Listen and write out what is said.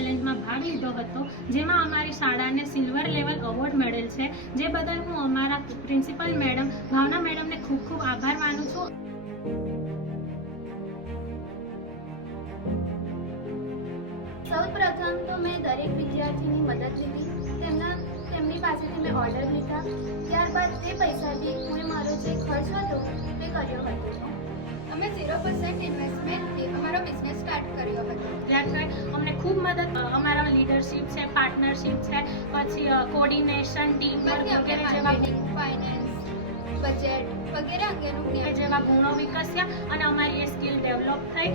ચેલેન્જમાં ભાગ લીધો હતો, જેમાં અમારી શાળાને સિલ્વર લેવલ એવોર્ડ મળેલ છે, જે બદલ હું અમારા પ્રિન્સિપલ મેડમ ભાવના મેડમને ખૂબ ખૂબ આભાર માનું છું. સૌપ્રથમ તો મેં દરેક વિદ્યાર્થીની મદદ લીધી, તેમની પાસેથી મેં ઓર્ડર લીધા. ત્યારબાદ તે પૈસાથી હું મારો જે ખર્ચ હતો તે કર્યો હતો. અમે 0% ઇન્વેસ્ટમેન્ટથી અમારો બિઝનેસ સ્ટાર્ટ કર્યો હતો. ત્યારબાદ અમને ખૂબ મદદ અમારા લીડરશિપ છે, પાર્ટનરશિપ છે, પછી કોર્ડિનેશન, ટીમ વર્ક વગેરે જેવા ફાઇનાન્સ, બજેટ વગેરે અંગેનું જ્ઞાન જેવા ગુણો વિકસ્યા અને અમારી એ સ્કિલ ડેવલપ થઈ.